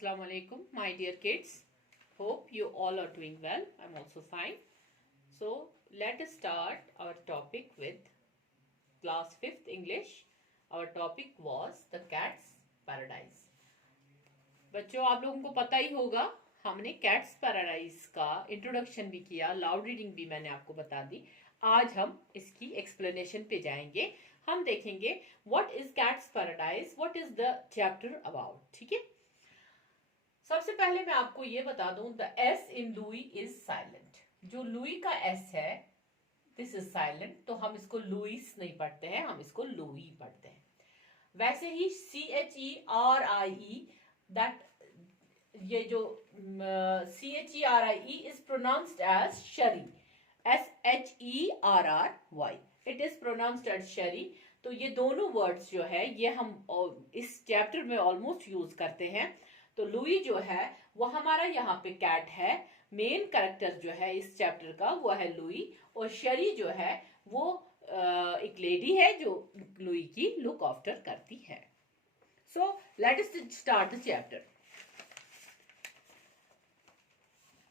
Assalamu alaikum, my dear kids. Hope you all are doing well. I'm also fine. So let us start our topic with class 5th English. Our topic was the cat's paradise. बच्चों, आप लोगों को पता ही होगा, हमने cats paradise का introduction भी किया, लाउड रीडिंग भी मैंने आपको बता दी. आज हम इसकी एक्सप्लेनेशन पे जाएंगे. हम देखेंगे what is cats paradise, what is the chapter about. ठीक है, सबसे पहले मैं आपको ये बता दूं, the S in Louis is silent. जो लुई का एस है, दिस इज साइलेंट, तो हम इसको लुइस नहीं पढ़ते हैं, हम इसको लुई पढ़ते हैं. वैसे ही CHERIE, दैट ये जो CHERIE is pronounced as sherry, SHERRY, it is pronounced as sherry. तो ये दोनों वर्ड्स जो है ये हम इस चैप्टर में ऑलमोस्ट यूज करते हैं. तो लुई जो है वो हमारा यहाँ पे कैट है, मेन कैरेक्टर जो है इस चैप्टर का वो है लुई, और शरी जो है वो एक लेडी है जो लुई की लुक आफ्टर करती है. So let us start the chapter.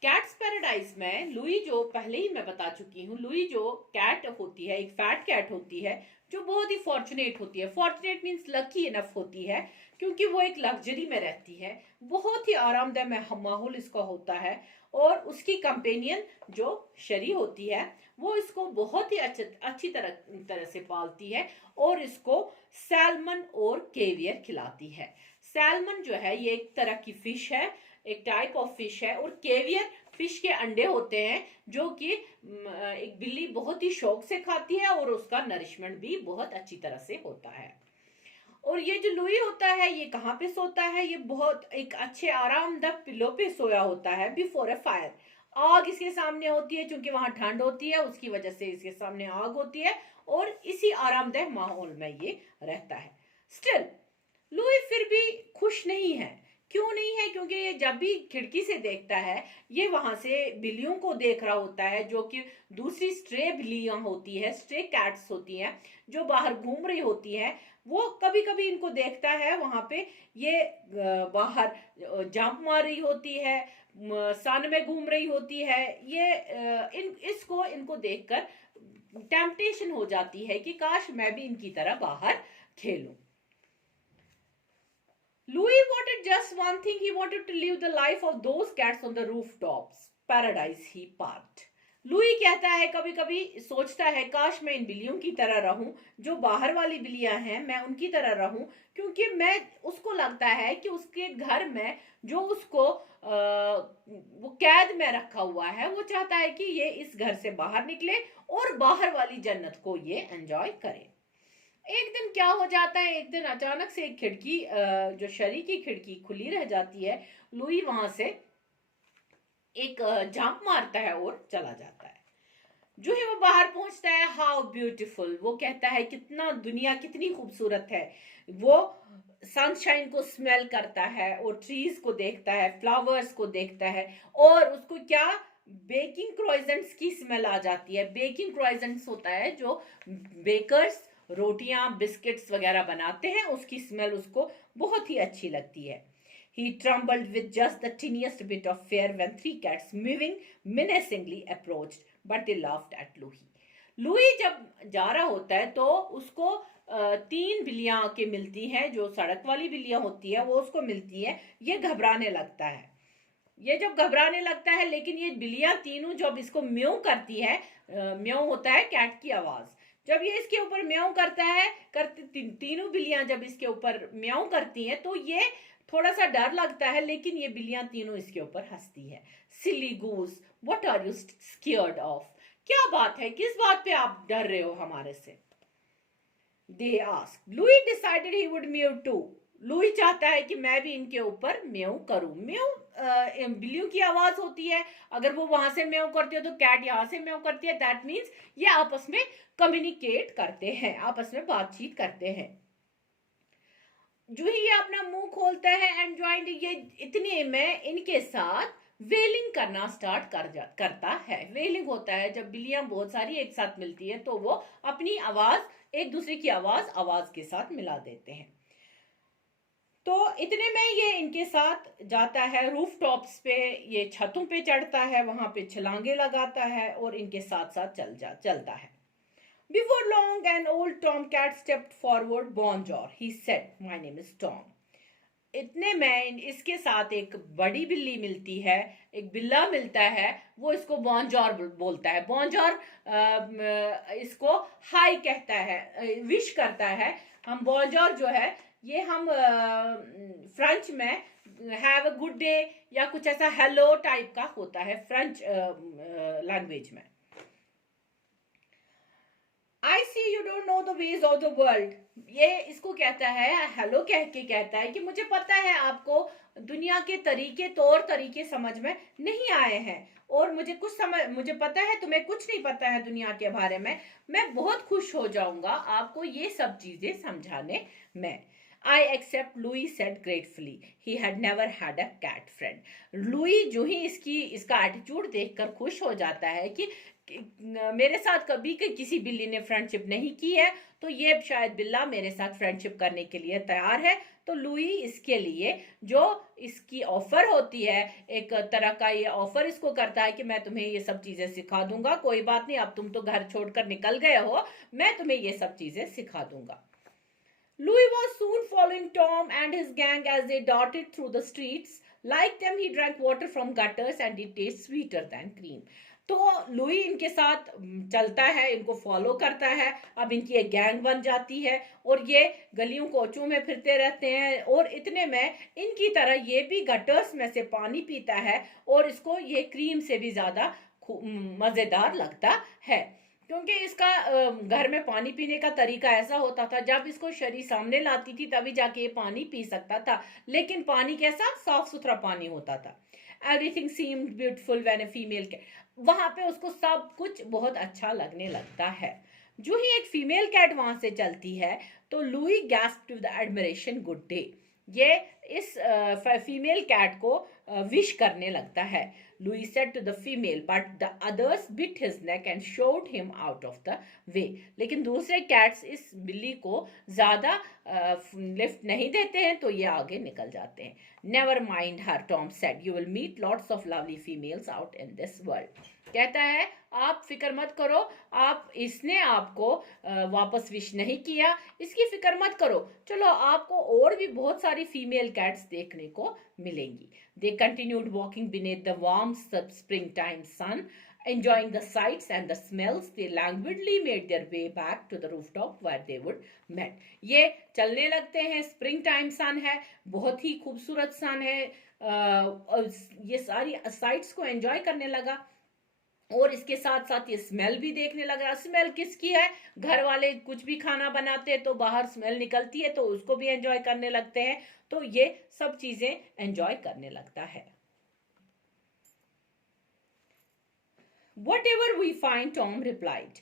Cats paradise में लुई जो पहले ही मैं बता चुकी हूँ, लुई जो कैट होती है, एक फैट कैट होती है जो बहुत ही फॉर्चुनेट होती है. फॉर्चुनेट मीन्स लकी इनफ होती है, क्योंकि वो एक लग्जरी में रहती है, बहुत ही आरामदायक माहौल इसका होता है. और उसकी कंपेनियन जो शरी होती है वो इसको बहुत ही अच्छी तरह से पालती है और इसको सैल्मन और केवियर खिलाती है. सैल्मन जो है ये एक तरह की फिश है, एक टाइप ऑफ फिश है, और केवियर फिश के अंडे होते हैं जो कि एक बिल्ली बहुत ही शौक से खाती है और उसका नरिशमेंट भी बहुत अच्छी तरह से होता है. और ये जो लुई होता है ये कहाँ पे सोता है, ये बहुत एक अच्छे आरामदायक पिलो पे सोया होता है. बिफोर ए फायर, आग इसके सामने होती है, क्योंकि वहां ठंड होती है उसकी वजह से इसके सामने आग होती है, और इसी आरामदायक माहौल में ये रहता है. स्टिल लुई फिर भी खुश नहीं है. क्यों नहीं है? क्योंकि ये जब भी खिड़की से देखता है ये वहां से बिल्लियों को देख रहा होता है, जो कि दूसरी स्ट्रे बिल्लियां होती है, स्ट्रे कैट्स होती हैं जो बाहर घूम रही होती हैं. वो कभी कभी इनको देखता है, वहां पे ये बाहर जंप मार रही होती है, सन में घूम रही होती है. ये इनको देखकर टेम्पटेशन हो जाती है कि काश मैं भी इनकी तरह बाहर खेलूं. Louis wanted just one thing. He wanted to live the life of those cats on the rooftops. Paradise he parked. Louis कहता है, कभी कभी सोचता है काश मैं इन बिल्लियों की तरह रहूं, जो बाहर वाली बिल्लियां हैं मैं उनकी तरह रहूं, क्योंकि मैं उसको लगता है कि उसके घर में जो उसको वो कैद में रखा हुआ है, वो चाहता है कि ये इस घर से बाहर निकले और बाहर वाली जन्नत को ये एंजॉय करे. एक दिन क्या हो जाता है, एक दिन अचानक से एक खिड़की, जो शरी की खिड़की खुली रह जाती है. लुई वहां से एक जंप मारता है और चला जाता है. जो ही वो बाहर पहुंचता है, हाउ ब्यूटीफुल, वो कहता है कितना दुनिया कितनी खूबसूरत है. वो सनशाइन को स्मेल करता है और ट्रीज को देखता है, फ्लावर्स को देखता है, और उसको क्या बेकिंग क्रोइजेंट्स की स्मेल आ जाती है. बेकिंग क्रोइजेंट्स होता है जो बेकर्स रोटियां बिस्किट्स वगैरह बनाते हैं, उसकी स्मेल उसको बहुत ही अच्छी लगती है. He trembled with just the tiniest bit of fear when 3 cats moving menacingly approached, but they laughed at Louis. Louis जब जा रहा होता है तो उसको 3 बिल्लियां आके मिलती हैं, जो सड़क वाली बिल्लियां होती है वो उसको मिलती है. ये घबराने लगता है. ये जब घबराने लगता है, लेकिन ये बिल्लियां तीनों जब इसको म्याऊ करती है, म्याऊ होता है कैट की आवाज, जब ये इसके ऊपर म्याऊ करता है, तीनों बिल्लियां जब इसके ऊपर म्याऊ करती हैं तो ये थोड़ा सा डर लगता है, लेकिन ये बिल्लियां तीनों इसके ऊपर हंसती है. Silly goose, what are you scared of, क्या बात है, किस बात पे आप डर रहे हो हमारे से. They asked. Louis decided he would meow too. Louis चाहता है कि मैं भी इनके ऊपर म्याऊ करूं. म्याऊ बिल्लियों की आवाज होती है, अगर वो वहां से म्याऊ करती है तो कैट यहाँ से म्याऊ करती है. दैट मीन्स ये आपस में कम्युनिकेट करते हैं, आपस में बातचीत करते हैं. जो ही ये अपना मुंह खोलता है एंड ज्वाइन, ये इतने में इनके साथ वेलिंग करना स्टार्ट करता है. वेलिंग होता है जब बिल्लियां बहुत सारी एक साथ मिलती है तो वो अपनी आवाज एक दूसरे की आवाज के साथ मिला देते हैं. तो इतने में ये इनके साथ जाता है रूफ टॉप्स पे, ये छतों पे चढ़ता है, वहां पे छलांगे लगाता है और इनके साथ साथ चलता है. Before long, an old tomcat stepped forward. Bonjour, he said. My name is Tom. इतने में इसके साथ एक बड़ी बिल्ली मिलती है, एक बिल्ला मिलता है, वो इसको बॉन्जॉर बोलता है. बॉन्जॉर इसको हाय कहता है, विश करता है. हम बॉन्जॉर जो है ये हम फ्रेंच में हैव अ गुड डे या कुछ ऐसा हेलो टाइप का होता है फ्रेंच लैंग्वेज में. I see you don't know the ways of the world. ये इसको कहता है, हेलो कह के कहता है कि मुझे पता है आपको दुनिया के तरीके, तौर तरीके समझ में नहीं आए हैं, और मुझे पता है तुम्हें कुछ नहीं पता है दुनिया के बारे में. मैं बहुत खुश हो जाऊंगा आपको ये सब चीजें समझाने में. I accept, Louis said gratefully. He had never had a cat friend. Louis जो ही इसका एटीट्यूड देखकर खुश हो जाता है कि मेरे साथ कभी किसी बिल्ली ने फ्रेंडशिप नहीं की है, तो ये शायद बिल्ला मेरे साथ फ्रेंडशिप करने के लिए तैयार है. तो लुई इसके लिए जो इसकी ऑफर होती है, एक तरह का ये ऑफर इसको करता है कि मैं तुम्हें ये सब चीजें सिखा दूंगा, कोई बात नहीं, अब तुम तो घर छोड़कर निकल गए हो, मैं तुम्हें ये सब चीजें सिखा दूंगा. Louis was soon following Tom and his gang as they darted through the streets. Like them, he drank water from gutters and it tastes sweeter than cream. तो लुई इनके साथ चलता है, इनको फॉलो करता है. अब इनकी एक गैंग बन जाती है और ये गलियों कोचों में फिरते रहते हैं, और इतने में इनकी तरह ये भी गटर्स में से पानी पीता है, और इसको ये क्रीम से भी ज्यादा मजेदार लगता है, क्योंकि इसका घर में पानी पीने का तरीका ऐसा होता था, जब इसको शरी सामने लाती थी तभी जाके ये पानी पी सकता था, लेकिन पानी कैसा, साफ सुथरा पानी होता था. Everything seemed beautiful when a female cat. वहां पे उसको सब कुछ बहुत अच्छा लगने लगता है. जो ही एक फीमेल कैट वहां से चलती है तो Louis gasped with admiration, good day. ये इस फीमेल कैट को विश करने लगता है. Louis said to the female, but the others bit his neck and shoved him out of the way. लेकिन दूसरे कैट्स इस बिल्ली को ज्यादा लिफ्ट नहीं देते हैं, तो ये आगे निकल जाते हैं. Never mind her, Tom said. You will meet lots of lovely females out in this world. कहता है आप फिक्र मत करो, इसने आपको वापस विश नहीं किया, इसकी फिक्र मत करो, चलो आपको और भी बहुत सारी फीमेल कैट्स देखने को मिलेंगी. They continued walking beneath the warm springtime sun, enjoying the sights and the smells. They languidly made their way back to the rooftop where they would met. ये चलने लगते हैं, स्प्रिंग टाइम सन है, बहुत ही खूबसूरत सन है, ये सारी साइट्स को एंजॉय करने लगा, और इसके साथ साथ ये स्मेल भी देखने लगा. स्मेल किसकी है, घर वाले कुछ भी खाना बनाते हैं तो बाहर स्मेल निकलती है, तो उसको भी एंजॉय करने लगते हैं. तो ये सब चीजें एंजॉय करने लगता है. Whatever we find, Tom replied.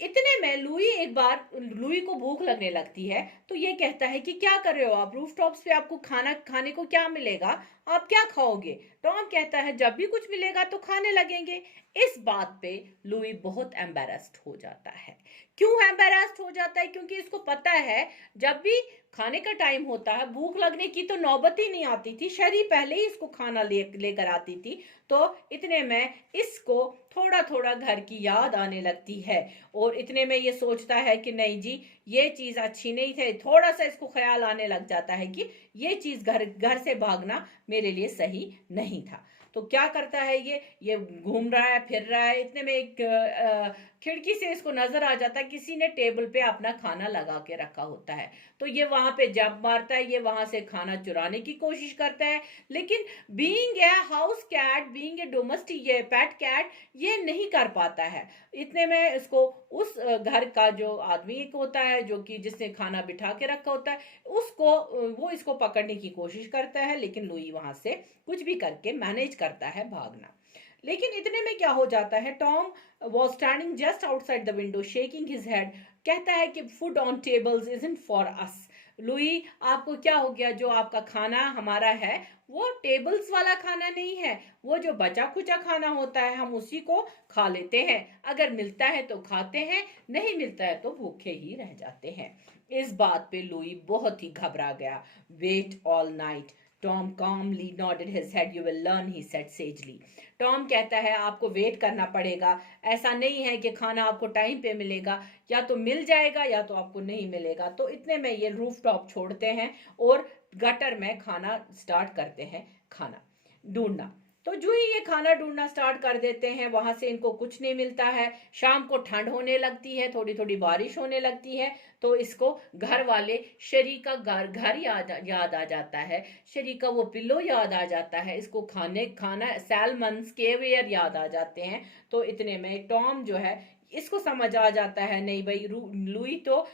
इतने में लुई को भूख लगने लगती है, तो ये कहता है कि क्या कर रहे हो आप, रूफ टॉप्स पे आपको खाने को क्या मिलेगा, आप क्या खाओगे. टॉम कहता है जब भी कुछ मिलेगा तो खाने लगेंगे. इस बात पे लुई बहुत एम्बेरस्ड हो जाता है. क्यों एम्बेरस्ड हो जाता है, क्योंकि इसको पता है जब भी खाने का टाइम होता है, भूख लगने की तो नौबत ही नहीं आती थी, शरी पहले ही इसको खाना लेकर आती थी. तो इतने में इसको थोड़ा थोड़ा घर की याद आने लगती है, और इतने में ये सोचता है कि नहीं जी ये चीज अच्छी नहीं थी. थोड़ा सा इसको ख्याल आने लग जाता है कि ये चीज घर से भागना मेरे लिए सही नहीं था. तो क्या करता है ये घूम रहा है, फिर रहा है. इतने में एक खिड़की से इसको नजर आ जाता है किसी ने टेबल पे अपना खाना लगा के रखा होता है, तो ये वहां पे जंप मारता है, ये वहां से खाना चुराने की कोशिश करता है. लेकिन being a house cat, being a domestic pet cat, ये नहीं कर पाता है. इतने में इसको उस घर का जो आदमी एक होता है, जो कि जिसने खाना बिठा के रखा होता है, वो इसको पकड़ने की कोशिश करता है, लेकिन लुई वहां से कुछ भी करके मैनेज करता है भागना. लेकिन इतने में क्या हो जाता है, Tom was standing just outside the window shaking his head. कहता है कि food on tables isn't for us. Louis, आपको क्या हो गया? जो आपका खाना हमारा है वो टेबल्स वाला खाना नहीं है, वो जो बचा खुचा खाना होता है हम उसी को खा लेते हैं। अगर मिलता है तो खाते हैं, नहीं मिलता है तो भूखे ही रह जाते हैं। इस बात पे लुई बहुत ही घबरा गया। Wait all night, Tom calmly nodded his head. You will learn, he said sagely. Tom कहता है आपको वेट करना पड़ेगा, ऐसा नहीं है कि खाना आपको टाइम पे मिलेगा, या तो मिल जाएगा या तो आपको नहीं मिलेगा। तो इतने में ये रूफ टॉप छोड़ते हैं और गटर में खाना स्टार्ट करते हैं, खाना ढूंढना। तो जो ही ये खाना ढूंढना स्टार्ट कर देते हैं, वहां से इनको कुछ नहीं मिलता है। शाम को ठंड होने लगती है, थोड़ी थोड़ी बारिश होने लगती है, तो इसको घर वाले शरी का घर याद आ जाता है, शरी का वो पिल्लो याद आ जाता है, इसको खाना सैलमन्स केवियर याद आ जाते हैं। तो इतने में टॉम जो है इसको समझ आ जाता है, नहीं भाई लुई तो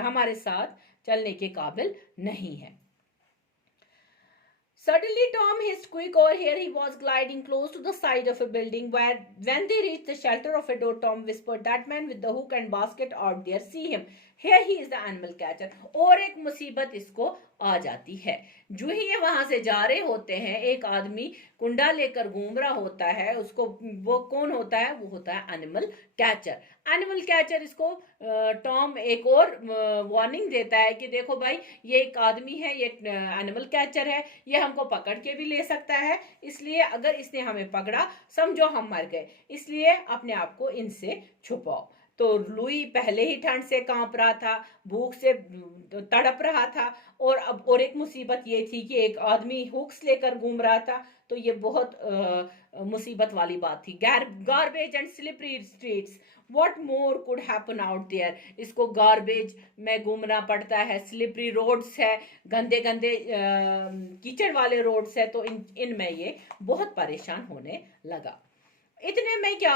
हमारे साथ चलने के काबिल नहीं है। Suddenly, Tom hissed quick over here. He was gliding close to the side of a building where, when they reached the shelter of a door, Tom whispered, "That man with the hook and basket out there, see him. Here he is the animal catcher." और एक मुसीबत इसको आ जाती है। जो ही ये वहां से जा रहे होते हैं, एक आदमी कुंडा लेकर घूम रहा होता है, उसको वो कौन होता है? वो होता है एनिमल कैचर। एनिमल कैचर इसको टॉम एक और वार्निंग देता है कि देखो भाई, ये एक आदमी है, ये एनिमल कैचर है, ये हमको पकड़ के भी ले सकता है, इसलिए अगर इसने हमें पकड़ा समझो हम मर गए, इसलिए अपने आप को इनसे छुपाओ। तो लुई पहले ही ठंड से कांप रहा था, भूख से तड़प रहा था, और एक मुसीबत ये थी कि एक आदमी हुक्स लेकर घूम रहा था, तो ये बहुत मुसीबत वाली बात थी। Garbage and slippery streets, what more could happen out there. इसको गार्बेज में घूमना पड़ता है, स्लिपरी रोड्स है, गंदे गंदे कीचड़ वाले रोड्स है, तो इनमें ये बहुत परेशान होने लगा। इतने में क्या,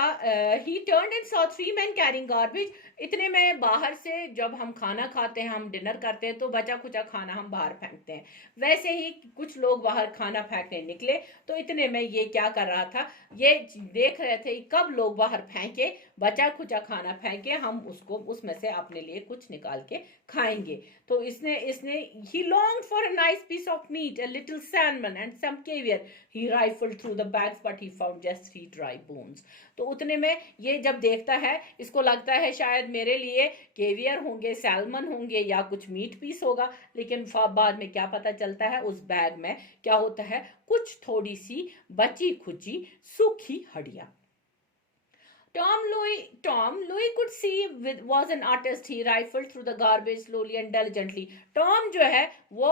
ही turned and saw three man carrying garbage. इतने में बाहर से जब हम खाना खाते हैं, हम डिनर करते हैं, तो बचा खुचा खाना हम बाहर फेंकते हैं, वैसे ही कुछ लोग बाहर खाना फेंकने निकले। तो इतने में ये क्या कर रहा था, ये देख रहे थे कब लोग बाहर फेंके, बचा खुचा खाना फेंके, हम उसको उसमें से अपने लिए कुछ निकाल के खाएंगे। तो इसने इसने ही longed for a nice piece of meat, a little salmon and some caviar. He rifled through the bags but he found just 3 dry bones. तो उतने में ये जब देखता है, इसको लगता है शायद मेरे लिए केवियर होंगे, सैल्मन होंगे या कुछ मीट पीस होगा, लेकिन बाद में क्या पता चलता है, उस बैग में क्या होता है, कुछ थोड़ी सी बची खुची सूखी हड्डियां। Tom Louis could see was an artist. He rifled through the garbage slowly and diligently. Tom जो है वो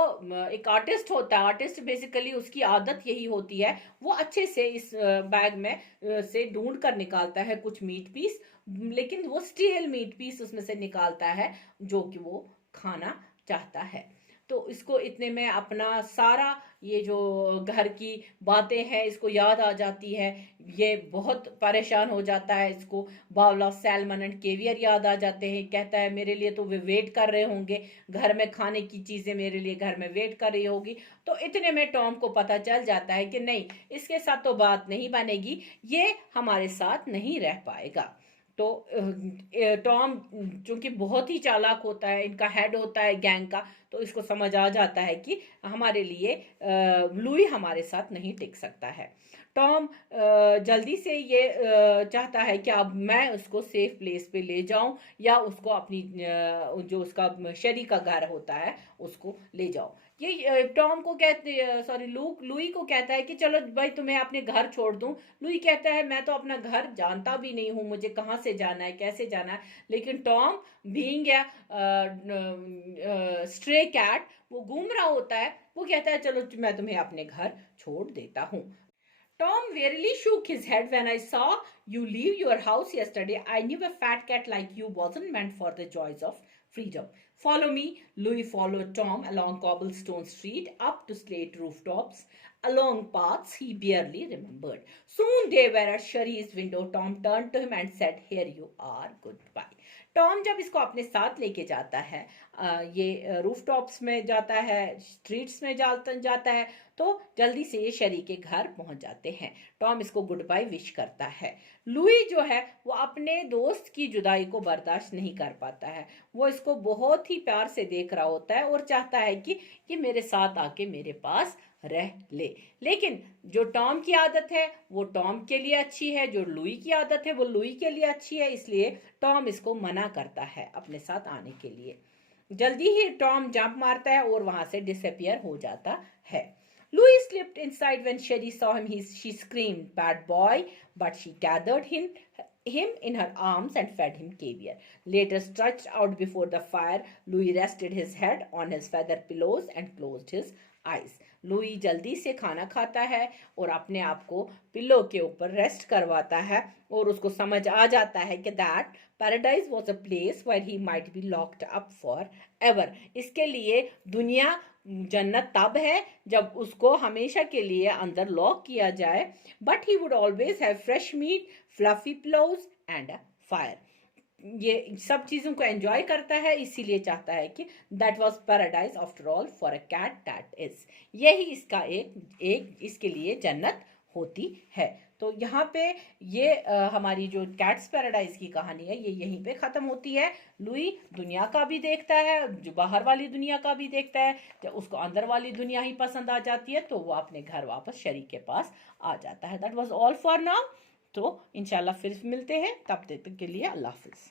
एक आर्टिस्ट होता है। आर्टिस्ट बेसिकली उसकी आदत यही होती है, वो अच्छे से इस बैग में से ढूंढ कर निकालता है कुछ मीट पीस, लेकिन वो स्टील मीट पीस उसमें से निकालता है जो कि वो खाना चाहता है। तो इसको इतने में अपना सारा ये जो घर की बातें हैं इसको याद आ जाती है, ये बहुत परेशान हो जाता है, इसको bowl of salmon and caviar याद आ जाते हैं। कहता है मेरे लिए तो वे वेट कर रहे होंगे, घर में खाने की चीज़ें मेरे लिए घर में वेट कर रही होगी। तो इतने में टॉम को पता चल जाता है कि नहीं, इसके साथ तो बात नहीं बनेगी, ये हमारे साथ नहीं रह पाएगा। तो टॉम चूंकि बहुत ही चालाक होता है, इनका हेड होता है गैंग का, तो इसको समझ आ जाता है कि हमारे लिए लुई हमारे साथ नहीं टिक सकता है। टॉम जल्दी से ये चाहता है कि अब मैं उसको सेफ प्लेस पे ले जाऊं, या उसको अपनी जो उसका शरी का घर होता है उसको ले जाऊं। ये टॉम को कहते लुई को कहता है कि चलो भाई तुम्हें अपने घर छोड़ दूं। लुई कहता है मैं तो अपना घर जानता भी नहीं हूं, मुझे कहाँ से जाना है, कैसे जाना है। लेकिन Tom being a stray cat, वो घूम रहा होता है, वो कहता है चलो मैं तुम्हें अपने घर छोड़ देता हूँ। Tom wearily shook his head. When I saw you leave your house yesterday, I knew a fat cat like you wasn't meant for the joys of freedom. Follow me. Louis followed Tom along cobblestone street, up to slate rooftops, along paths he barely remembered. Soon they were at Sherry's window. Tom turned to him and said, "Here you are. Goodbye." Tom जब इसको अपने साथ लेके जाता है ये roof tops में जाता है, स्ट्रीट्स में जाता है, तो जल्दी से ये शरी के घर पहुंच जाते हैं। टॉम इसको गुड बाय विश करता है। लुई जो है वो अपने दोस्त की जुदाई को बर्दाश्त नहीं कर पाता है। वो इसको बहुत ही प्यार से देख रहा होता है और चाहता है कि ये मेरे साथ आके मेरे पास रह ले। लेकिन जो टॉम की आदत है वो टॉम के लिए अच्छी है, जो लुई की आदत है वो लुई के लिए अच्छी है, इसलिए टॉम इसको मना करता है अपने साथ आने के लिए। जल्दी ही टॉम जंप मारता है और वहां से डिसअपियर हो जाता है। Louis slipped inside when Sherry saw him. She screamed, "Bad boy!" But she gathered him in her arms and fed him caviar. Later, stretched out before the fire, Louis rested his head on his feather pillows and closed his eyes. Louis जल्दी से खाना खाता है और अपने आप को pillow के ऊपर रेस्ट करवाता है और उसको समझ आ जाता है कि that paradise was a place where he might be locked up forever. इसके लिए दुनिया जन्नत तब है जब उसको हमेशा के लिए अंदर लॉक किया जाए। But he would always have fresh meat, fluffy pillows and a fire. ये सब चीजों को एंजॉय करता है, इसीलिए चाहता है कि that was paradise after all for a cat that is. यही इसका एक इसके लिए जन्नत होती है। तो यहाँ पे ये हमारी जो कैट्स पैराडाइज की कहानी है ये यहीं पे ख़त्म होती है। लुई दुनिया का भी देखता है, जो बाहर वाली दुनिया का भी देखता है। जब उसको अंदर वाली दुनिया ही पसंद आ जाती है तो वो अपने घर वापस शरी के पास आ जाता है। That was all for now. तो इंशाल्लाह फिर मिलते हैं, तब तक के लिए अल्लाह हाफिज़।